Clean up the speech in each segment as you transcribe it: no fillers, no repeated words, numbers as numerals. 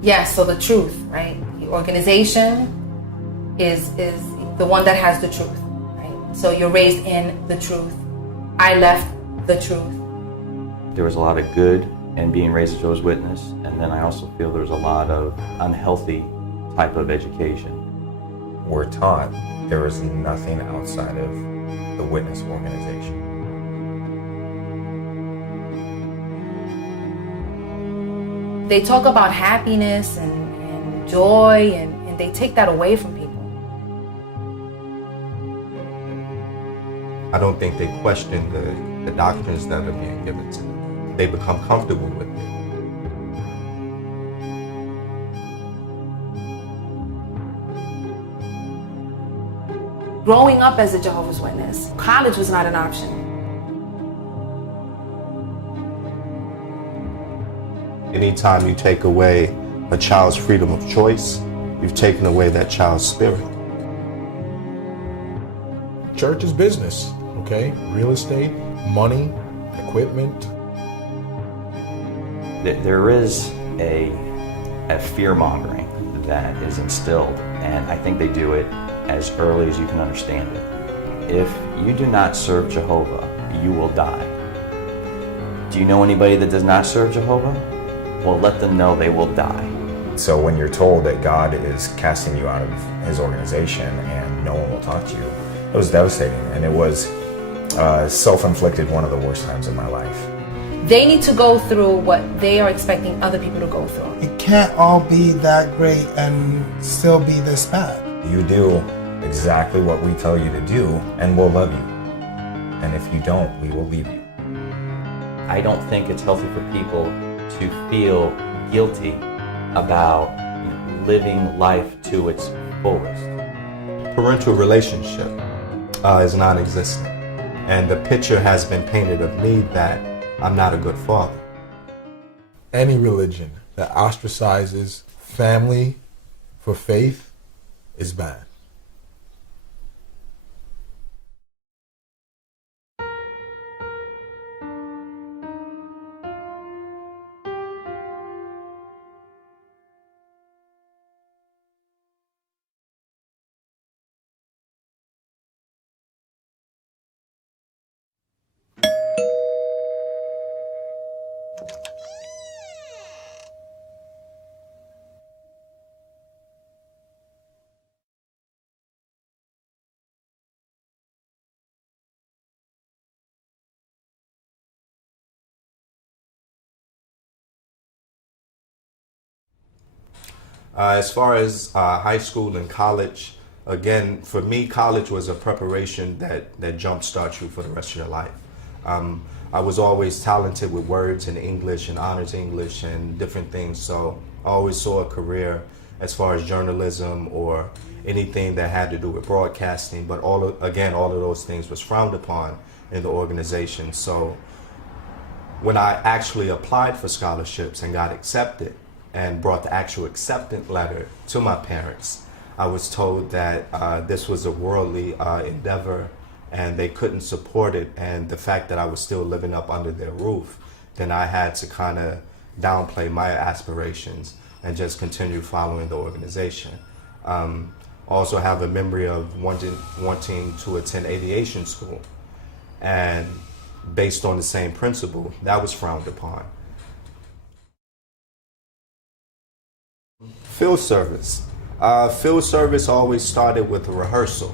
Yes, so the truth, right? The organization is the one that has the truth, right? So you're raised in the truth. I left the truth. There was a lot of good in being raised as Jehovah's Witness, and then I also feel there was a lot of unhealthy type of education. We're taught there is nothing outside of the witness organization. They talk about happiness and joy, and they take that away from people. I don't think they question the doctrines that are being given to them. They become comfortable with it. Growing up as a Jehovah's Witness, college was not an option. Anytime you take away a child's freedom of choice, you've taken away that child's spirit. Church is business, okay? Real estate, money, equipment. There is a fear-mongering that is instilled, and I think they do it as early as you can understand it. If you do not serve Jehovah, you will die. Do you know anybody that does not serve Jehovah? Well, let them know they will die. So when you're told that God is casting you out of his organization and no one will talk to you, it was devastating, and it was self-inflicted, one of the worst times in my life. They need to go through what they are expecting other people to go through. It can't all be that great and still be this bad. You do exactly what we tell you to do, and we'll love you. And if you don't, we will leave you. I don't think it's healthy for people to feel guilty about living life to its fullest. Parental relationship is non-existent. And the picture has been painted of me that I'm not a good father. Any religion that ostracizes family for faith is bad. As far as high school and college, again, for me, college was a preparation that jump-starts you for the rest of your life. I was always talented with words and English and honors English and different things, so I always saw a career as far as journalism or anything that had to do with broadcasting, but all of those things was frowned upon in the organization. So when I actually applied for scholarships and got accepted, and brought the actual acceptance letter to my parents, I was told that this was a worldly endeavor and they couldn't support it, and the fact that I was still living up under their roof, then I had to kind of downplay my aspirations and just continue following the organization. Also have a memory of wanting to attend aviation school, and based on the same principle, that was frowned upon. Field service. Field service always started with a rehearsal,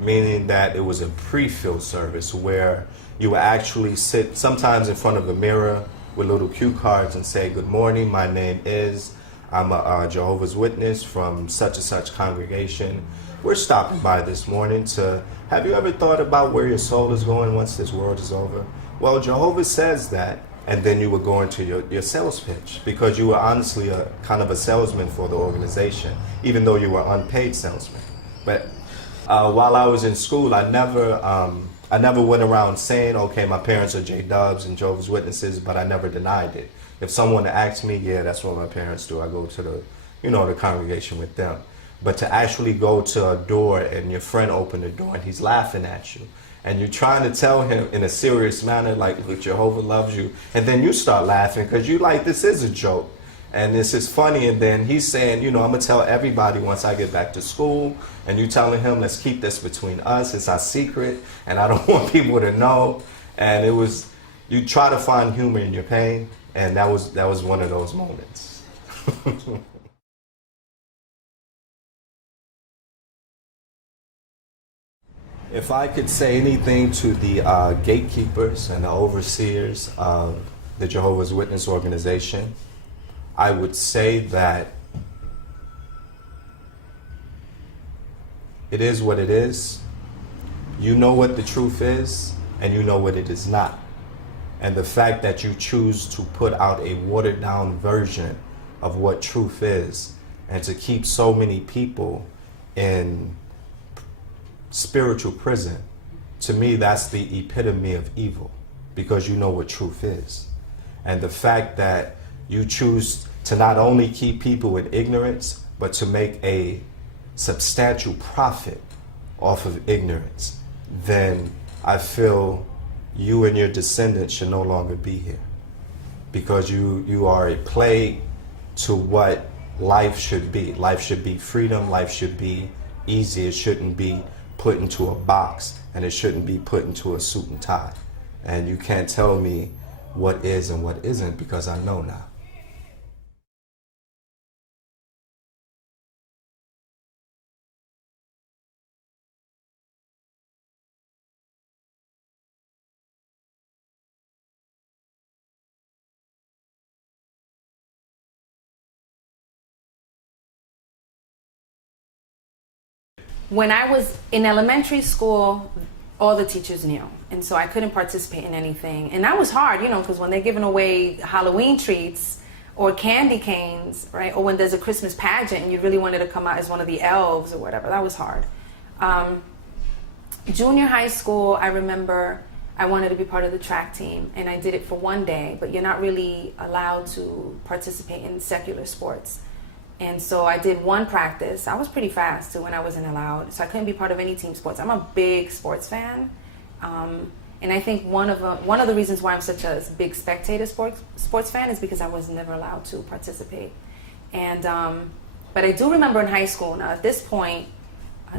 meaning that it was a pre-field service where you would actually sit sometimes in front of a mirror with little cue cards and say, "Good morning, my name is, I'm a Jehovah's Witness from such and such congregation. We're stopping by this morning to, have you ever thought about where your soul is going once this world is over? Well, Jehovah says that." And then you would go into your sales pitch, because you were honestly a kind of a salesman for the organization, even though you were unpaid salesman. But while I was in school, I never went around saying, okay, my parents are J-Dubs and Jehovah's Witnesses, but I never denied it. If someone asked me, yeah, that's what my parents do, I go to the congregation with them. But to actually go to a door and your friend opened the door and he's laughing at you, and you're trying to tell him in a serious manner, like, look, Jehovah loves you, and then you start laughing because you like, this is a joke. And this is funny, and then he's saying, you know, I'm gonna tell everybody once I get back to school, and you telling him, let's keep this between us, it's our secret, and I don't want people to know. And it was, you try to find humor in your pain, and that was one of those moments. If I could say anything to the gatekeepers and the overseers of the Jehovah's Witness organization, I would say that it is what it is. You know what the truth is, and you know what it is not. And the fact that you choose to put out a watered down version of what truth is, and to keep so many people in spiritual prison, to me that's the epitome of evil, because you know what truth is. And the fact that you choose to not only keep people in ignorance, but to make a substantial profit off of ignorance, then I feel you and your descendants should no longer be here, because you are a plague to what life should be. Life should be freedom, life should be easy, it shouldn't be put into a box, and it shouldn't be put into a suit and tie. And you can't tell me what is and what isn't, because I know now. When I was in elementary school, all the teachers knew, and so I couldn't participate in anything. And that was hard, you know, because when they're giving away Halloween treats or candy canes, right, or when there's a Christmas pageant and you really wanted to come out as one of the elves or whatever, that was hard. Junior high school, I remember I wanted to be part of the track team, and I did it for one day, but you're not really allowed to participate in secular sports. And so I did one practice. I was pretty fast too when I wasn't allowed, so I couldn't be part of any team sports. I'm a big sports fan, and I think one of the reasons why I'm such a big spectator sports fan is because I was never allowed to participate. And but I do remember in high school. Now at this point,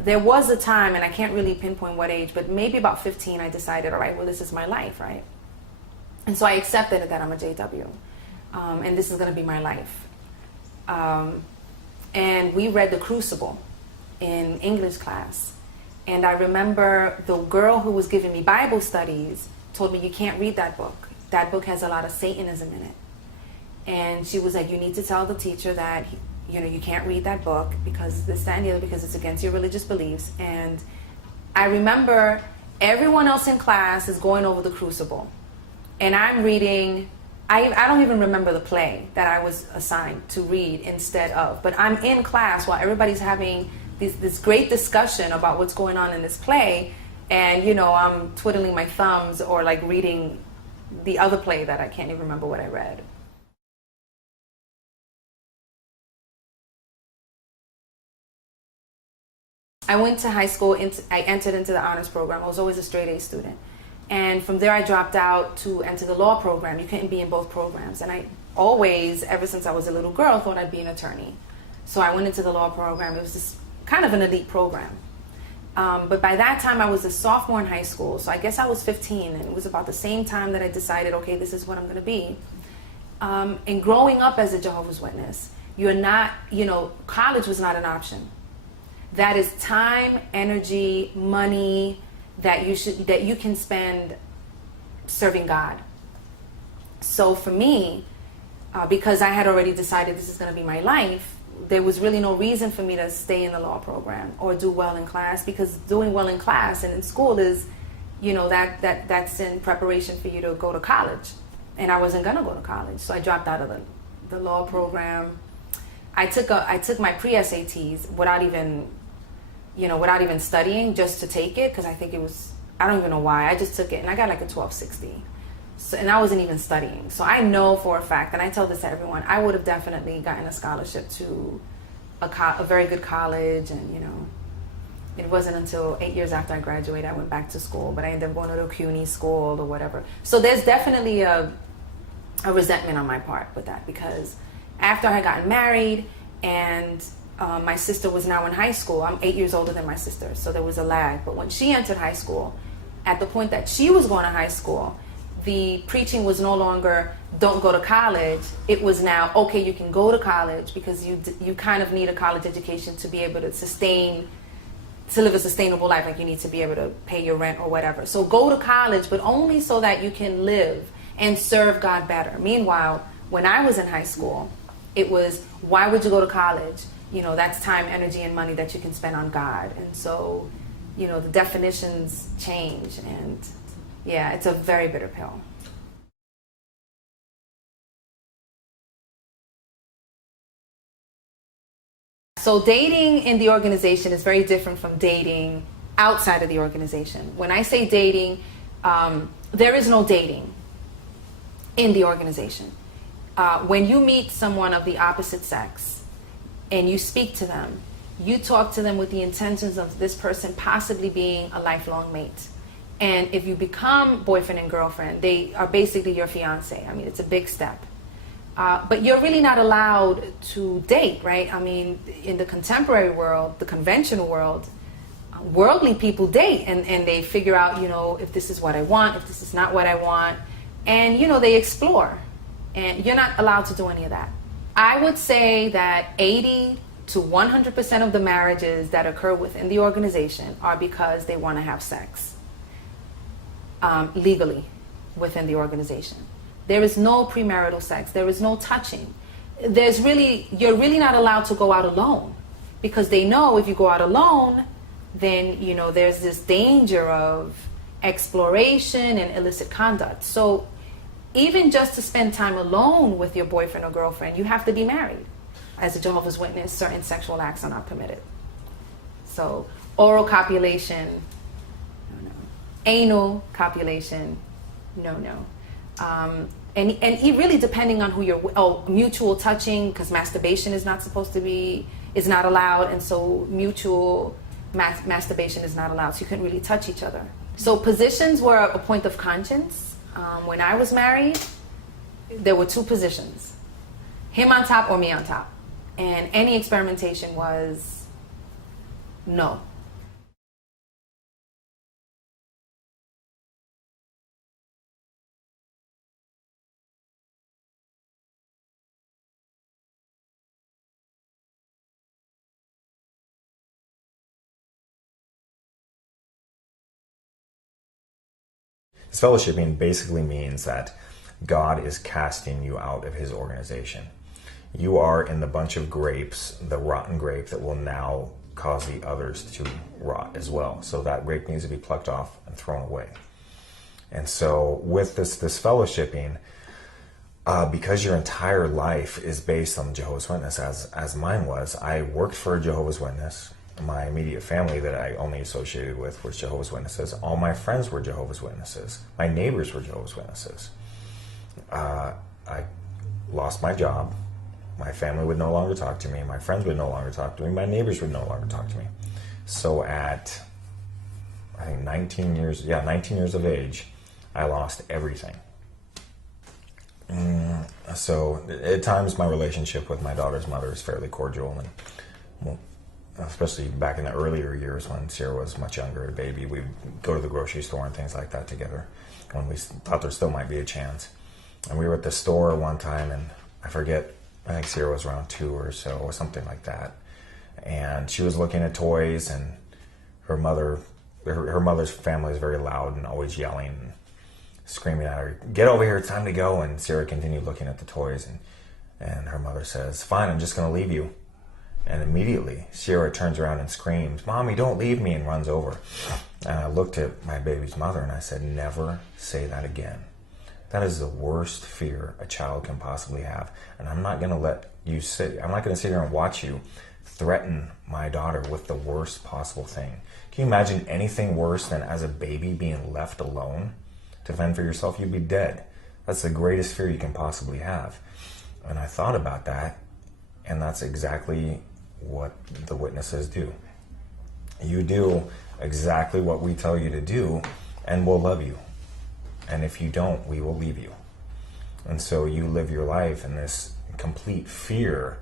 there was a time, and I can't really pinpoint what age, but maybe about 15, I decided, all right, well, this is my life, right? And so I accepted that I'm a JW, and this is going to be my life. And we read The Crucible in English class. And I remember the girl who was giving me Bible studies told me, you can't read that book. That book has a lot of Satanism in it. And she was like, you need to tell the teacher that, you know, you can't read that book because this, that, and the other, because it's against your religious beliefs. And I remember everyone else in class is going over The Crucible. And I'm reading, I don't even remember the play that I was assigned to read instead of, but I'm in class while everybody's having this great discussion about what's going on in this play, and you know, I'm twiddling my thumbs or like reading the other play that I can't even remember what I read. I went to high school, I entered into the honors program. I was always a straight A student. And from there I dropped out to enter the law program. You couldn't be in both programs. And I always, ever since I was a little girl, thought I'd be an attorney. So I went into the law program. It was just kind of an elite program. But by that time I was a sophomore in high school. So I guess I was 15, and it was about the same time that I decided, okay, this is what I'm gonna be. And growing up as a Jehovah's Witness, you're not, you know, college was not an option. That is time, energy, money, that you can spend serving God. So for me, because I had already decided this is going to be my life, there was really no reason for me to stay in the law program or do well in class, because doing well in class and in school is, you know, that's in preparation for you to go to college. And I wasn't going to go to college, so I dropped out of the law program. I took my pre-SATs without even studying, just to take it, because I think it was, I don't even know why, I just took it and I got like a 1260. So, and I wasn't even studying. So I know for a fact, and I tell this to everyone, I would have definitely gotten a scholarship to a very good college. And you know, it wasn't until 8 years after I graduated I went back to school, but I ended up going to a CUNY school or whatever. So there's definitely a resentment on my part with that, because After I had gotten married and my sister was now in high school, I'm 8 years older than my sister, so there was a lag. But when she entered high school, at the point that she was going to high school, the preaching was no longer don't go to college. It was now, okay, you can go to college because you kind of need a college education to be able to live a sustainable life. Like you need to be able to pay your rent or whatever. So go to college, but only so that you can live and serve God better. Meanwhile, when I was in high school, it was, why would you go to college? You know, that's time, energy, and money that you can spend on God. And so, you know, the definitions change, and yeah, it's a very bitter pill. So dating in the organization is very different from dating outside of the organization. When I say dating, there is no dating in the organization. When you meet someone of the opposite sex and you speak to them, you talk to them with the intentions of this person possibly being a lifelong mate. And if you become boyfriend and girlfriend, they are basically your fiance. I mean, it's a big step. But you're really not allowed to date, right? I mean, in the contemporary world, the conventional world, worldly people date and they figure out, you know, if this is what I want, if this is not what I want. And, you know, they explore. And you're not allowed to do any of that. I would say that 80 to 100% of the marriages that occur within the organization are because they want to have sex legally within the organization. There is no premarital sex. There is no touching. You're really not allowed to go out alone because they know if you go out alone, then, you know, there's this danger of exploration and illicit conduct. So even just to spend time alone with your boyfriend or girlfriend, you have to be married. As a Jehovah's Witness, certain sexual acts are not permitted. So oral copulation, no. Anal copulation, no. And really depending on who you're, mutual touching, because masturbation is not allowed, and so mutual masturbation is not allowed, so you couldn't really touch each other. So positions were a point of conscience. When I was married, there were two positions, him on top or me on top, and any experimentation was no. This fellowshipping basically means that God is casting you out of his organization. You are in the bunch of grapes, the rotten grape that will now cause the others to rot as well. So that grape needs to be plucked off and thrown away. And so with this fellowshipping, because your entire life is based on Jehovah's Witness, as mine was, I worked for a Jehovah's Witness. My immediate family that I only associated with was Jehovah's Witnesses. All my friends were Jehovah's Witnesses. My neighbors were Jehovah's Witnesses. I lost my job. My family would no longer talk to me. My friends would no longer talk to me. My neighbors would no longer talk to me. So at, I think 19 years of age, I lost everything. So at times my relationship with my daughter's mother is fairly cordial, and well, especially back in the earlier years when Sierra was much younger, a baby, we'd go to the grocery store and things like that together when we thought there still might be a chance. And we were at the store one time, and I think Sierra was around 2 or so, or something like that. And she was looking at toys, and her mother's family is very loud and always yelling and screaming at her, "Get over here, it's time to go." And Sierra continued looking at the toys, and her mother says, "Fine, I'm just going to leave you." And immediately, Sierra turns around and screams, "Mommy, don't leave me," and runs over. And I looked at my baby's mother and I said, "Never say that again. That is the worst fear a child can possibly have. And I'm not going to I'm not going to sit here and watch you threaten my daughter with the worst possible thing." Can you imagine anything worse than as a baby being left alone to fend for yourself? You'd be dead. That's the greatest fear you can possibly have. And I thought about that, and that's exactly what the witnesses do. You do exactly what we tell you to do, and we'll love you. And if you don't, we will leave you. And so you live your life in this complete fear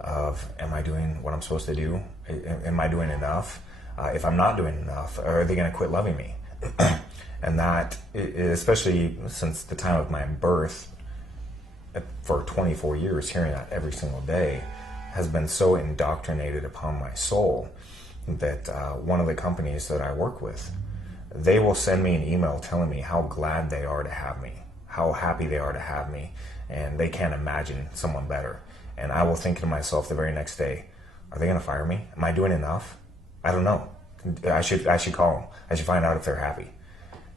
of, am I doing what I'm supposed to do? Am I doing enough? If I'm not doing enough, are they going to quit loving me? And that, especially since the time of my birth, for 24 years, hearing that every single day has been so indoctrinated upon my soul that one of the companies that I work with, they will send me an email telling me how glad they are to have me, how happy they are to have me, and they can't imagine someone better. And I will think to myself the very next day, are they going to fire me? Am I doing enough? I don't know. I should call them. I should find out if they're happy.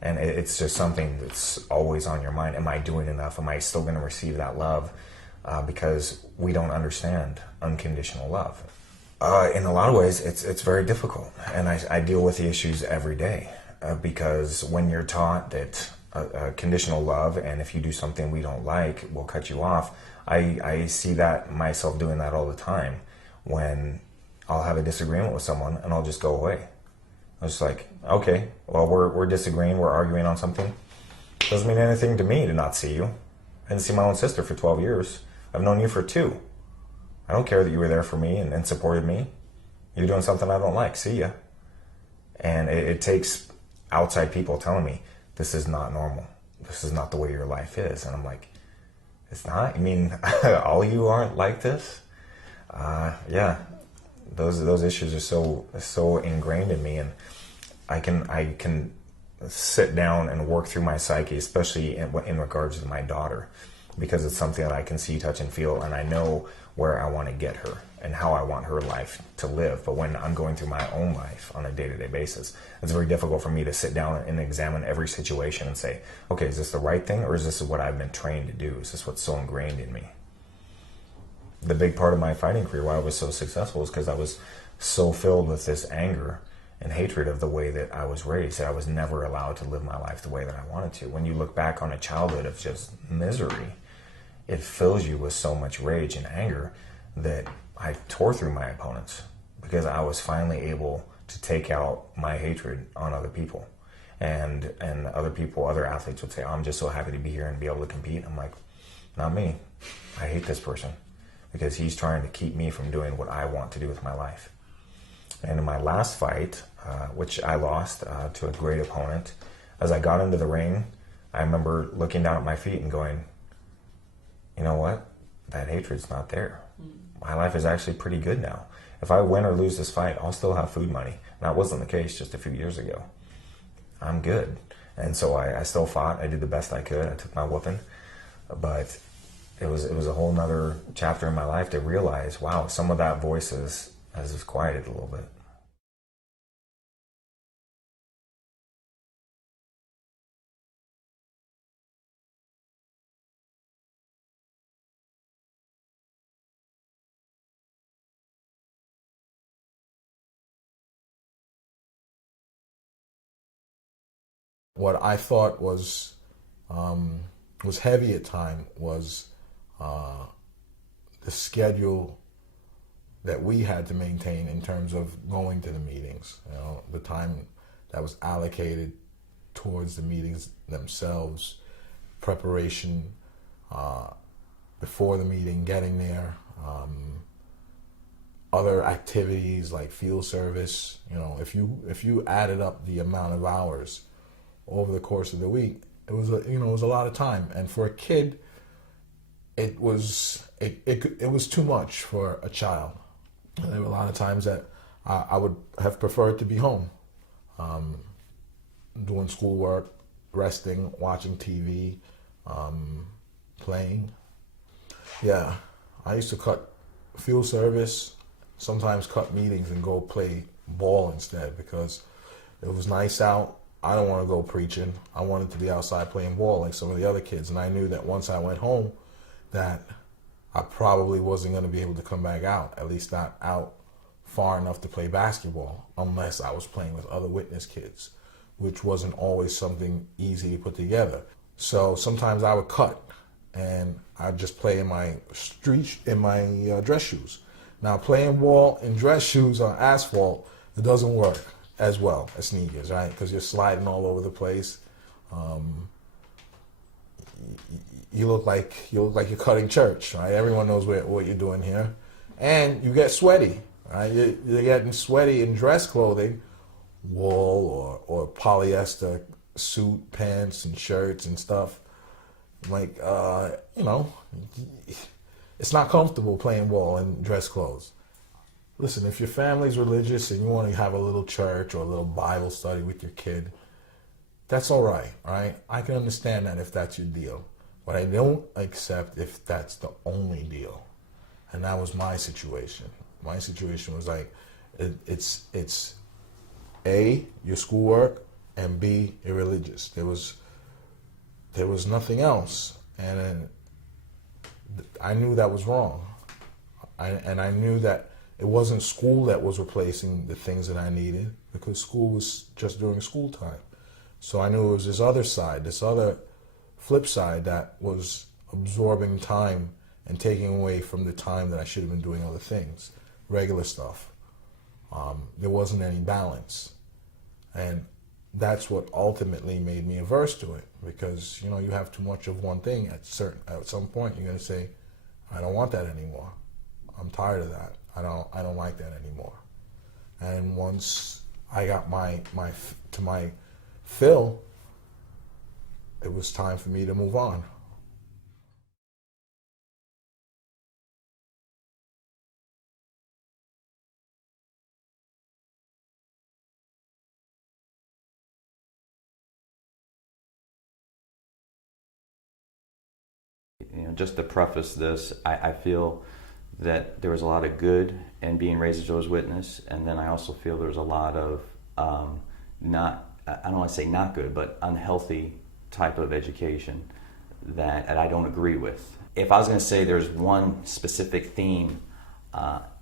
And it's just something that's always on your mind. Am I doing enough? Am I still going to receive that love? Because we don't understand unconditional love. In a lot of ways, it's very difficult. And I deal with the issues every day. Because when you're taught that conditional love, and if you do something we don't like, we'll cut you off, I see that myself doing that all the time. When I'll have a disagreement with someone and I'll just go away. I'm just like, okay, well, we're disagreeing, we're arguing on something. Doesn't mean anything to me to not see you. I didn't see my own sister for 12 years. I've known you for 2. I don't care that you were there for me and supported me. You're doing something I don't like, see ya. And it takes outside people telling me, this is not normal. This is not the way your life is. And I'm like, it's not? You mean all of you aren't like this? Yeah. Those issues are so ingrained in me, and I can sit down and work through my psyche, especially in regards to my daughter, because it's something that I can see, touch, and feel, and I know where I want to get her and how I want her life to live. But when I'm going through my own life on a day-to-day basis, it's very difficult for me to sit down and examine every situation and say, okay, is this the right thing, or is this what I've been trained to do? Is this what's so ingrained in me? The big part of my fighting career, why I was so successful, is because I was so filled with this anger and hatred of the way that I was raised, that I was never allowed to live my life the way that I wanted to. When you look back on a childhood of just misery, it fills you with so much rage and anger that I tore through my opponents, because I was finally able to take out my hatred on other people. And other people, other athletes would say, I'm just so happy to be here and be able to compete. I'm like, not me. I hate this person, because he's trying to keep me from doing what I want to do with my life. And in my last fight, which I lost to a great opponent, as I got into the ring, I remember looking down at my feet and going, you know what? That hatred's not there. My life is actually pretty good now. If I win or lose this fight, I'll still have food money. And that wasn't the case just a few years ago. I'm good. And so I still fought. I did the best I could. I took my whooping. But it was a whole nother chapter in my life to realize, wow, some of that voice has quieted a little bit. What I thought was heavy at time was the schedule that we had to maintain in terms of going to the meetings. You know, the time that was allocated towards the meetings themselves, preparation before the meeting, getting there, other activities like field service. You know, if you added up the amount of hours over the course of the week, it was a lot of time. And for a kid, it was too much for a child. And there were a lot of times that I would have preferred to be home, doing schoolwork, resting, watching TV, playing. Yeah, I used to cut field service, sometimes cut meetings and go play ball instead, because it was nice out. I don't want to go preaching. I wanted to be outside playing ball like some of the other kids. And I knew that once I went home, that I probably wasn't going to be able to come back out, at least not out far enough to play basketball, unless I was playing with other witness kids, which wasn't always something easy to put together. So sometimes I would cut and I'd just play in my dress shoes. Now, playing ball in dress shoes on asphalt, it doesn't work as well as sneakers, right? Because you're sliding all over the place. you look like you're cutting church, right? Everyone knows what you're doing here, and you get sweaty, right? You're getting sweaty in dress clothing, wool or polyester suit pants and shirts and stuff. Like it's not comfortable playing ball in dress clothes. Listen, if your family's religious and you want to have a little church or a little Bible study with your kid, that's all right, right? I can understand that if that's your deal. But I don't accept if that's the only deal. And that was my situation. My situation was like, it's A, your schoolwork, and B, you're religious. There was nothing else. And then I knew that was wrong. I knew that it wasn't school that was replacing the things that I needed, because school was just during school time. So I knew it was this other side, this other flip side that was absorbing time and taking away from the time that I should have been doing other things, regular stuff. There wasn't any balance. And that's what ultimately made me averse to it, because you have too much of one thing at some point you're going to say, I don't want that anymore. I'm tired of that. I don't like that anymore. And once I got my fill, it was time for me to move on. Just to preface this, I feel that there was a lot of good in being raised as Jehovah's Witness, and then I also feel there was a lot of I don't want to say not good, but unhealthy type of education that I don't agree with. If I was going to say there's one specific theme,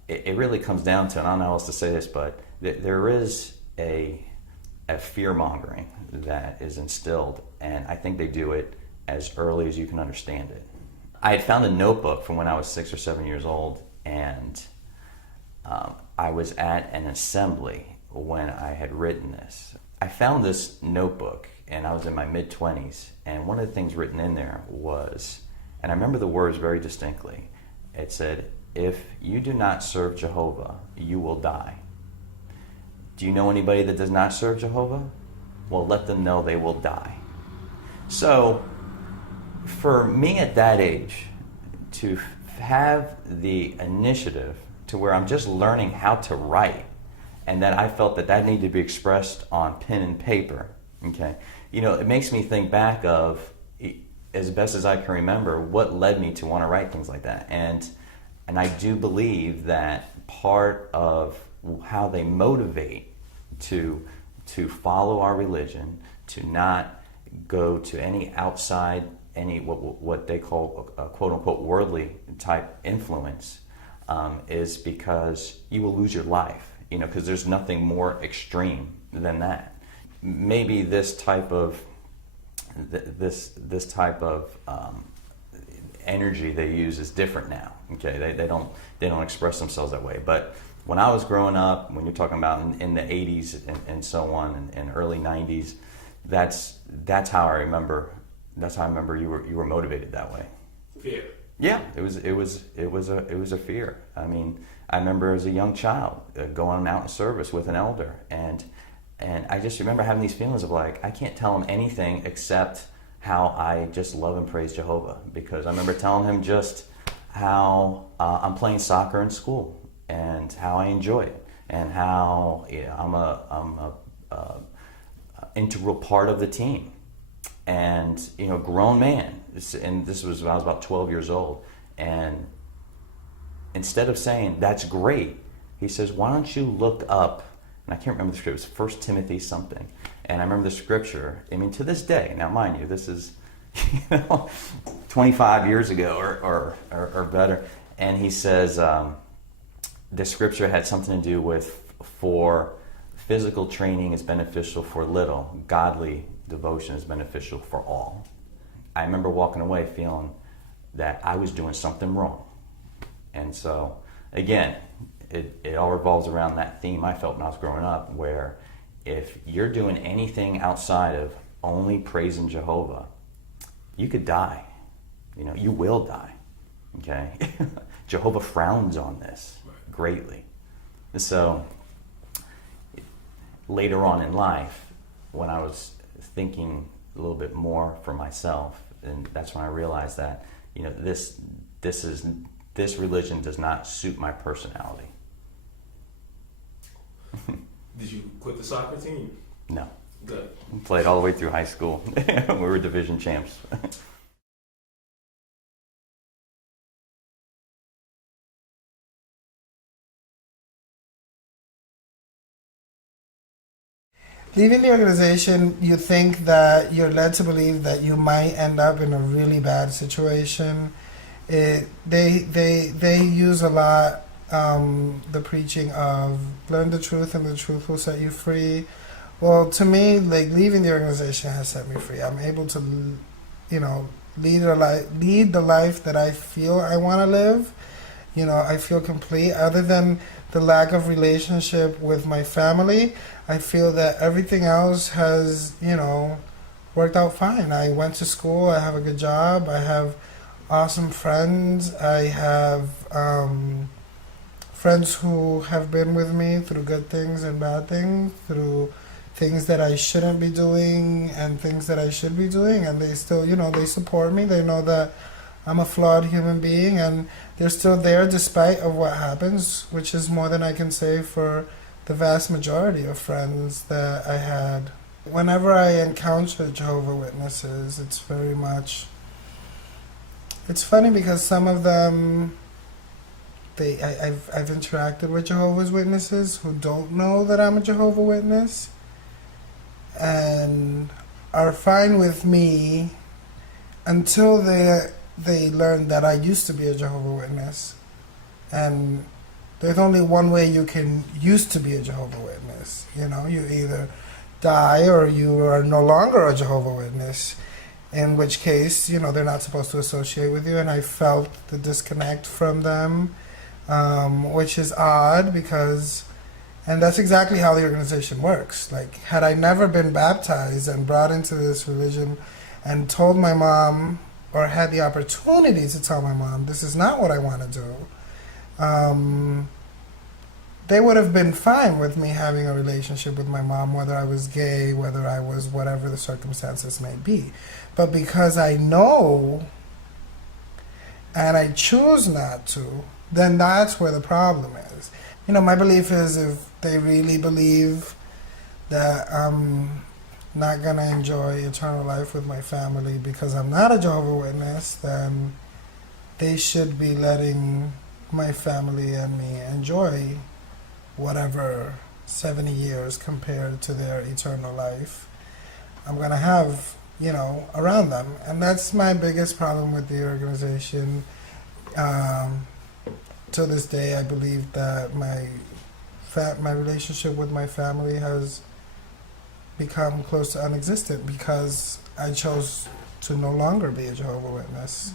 it really comes down to, and I don't know how else to say this, but there is a fear-mongering that is instilled, and I think they do it as early as you can understand it. I had found a notebook from when I was 6 or 7 years old, and I was at an assembly when I had written this. I found this notebook, and I was in my mid-20s, and one of the things written in there was, and I remember the words very distinctly, it said, if you do not serve Jehovah, you will die. Do you know anybody that does not serve Jehovah? Well, let them know they will die. So, for me at that age, to have the initiative to where I'm just learning how to write, and that I felt that needed to be expressed on pen and paper, okay? It makes me think back of, as best as I can remember, what led me to want to write things like that. And I do believe that part of how they motivate to follow our religion, to not go to any outside, any what they call quote unquote worldly type influence, is because you will lose your life, because there's nothing more extreme than that. Maybe this type of energy they use is different now. Okay, they don't express themselves that way. But when I was growing up, when you're talking about in the 80s and so on, and early 90s, that's how I remember. That's how I remember you were motivated that way. Fear. Yeah, it was a fear. I mean, I remember as a young child going out in service with an elder, and I just remember having these feelings of like, I can't tell him anything except how I just love and praise Jehovah, because I remember telling him just how I'm playing soccer in school and how I enjoy it, and how I'm a integral part of the team. And grown man, and this was when I was about 12 years old, and instead of saying that's great, he says, why don't you look up, and I can't remember the scripture, it was 1 Timothy something, and I remember the scripture, I mean, to this day, now mind you, this is 25 years ago or better, and he says the scripture had something to do with, for physical training is beneficial for little, godly devotion is beneficial for all. I remember walking away feeling that I was doing something wrong. And so, again, it all revolves around that theme I felt when I was growing up, where if you're doing anything outside of only praising Jehovah, you could die. You know, you will die. Okay? Jehovah frowns on this greatly. So later on in life, when I was thinking a little bit more for myself, and that's when I realized that, you know, this religion does not suit my personality. Did you quit the soccer team? No. Good. Played all the way through high school. We were division champs. Leaving the organization, you think that you're led to believe that you might end up in a really bad situation. They use a lot the preaching of learn the truth and the truth will set you free. Well, to me, like, leaving the organization has set me free. I'm able to, you know, lead the life that I feel I want to live. You know, I feel complete. Other than the lack of relationship with my family, I feel that everything else has, you know, worked out fine. I went to school. I have a good job. I have awesome friends. I have friends who have been with me through good things and bad things, through things that I shouldn't be doing and things that I should be doing, and they still, you know, they support me. They know that I'm a flawed human being, and they're still there despite of what happens, which is more than I can say for the vast majority of friends that I had. Whenever I encounter Jehovah's Witnesses, it's very much, it's funny because some of them, I've interacted with Jehovah's Witnesses who don't know that I'm a Jehovah's Witness and are fine with me until they learn that I used to be a Jehovah's Witness. And there's only one way you can used to be a Jehovah's Witness. You know, you either die or you are no longer a Jehovah's Witness, in which case, you know, they're not supposed to associate with you. And I felt the disconnect from them, which is odd because, and that's exactly how the organization works. Like, had I never been baptized and brought into this religion and told my mom, or had the opportunity to tell my mom, this is not what I want to do, they would have been fine with me having a relationship with my mom, whether I was gay, whether I was whatever the circumstances may be. But because I know and I choose not to, then that's where the problem is. You know, my belief is if they really believe that I'm not going to enjoy eternal life with my family because I'm not a Jehovah's Witness, then they should be letting my family and me enjoy whatever 70 years compared to their eternal life I'm going to have, you know, around them. And that's my biggest problem with the organization. To this day, I believe that my relationship with my family has become close to non-existent because I chose to no longer be a Jehovah's Witness.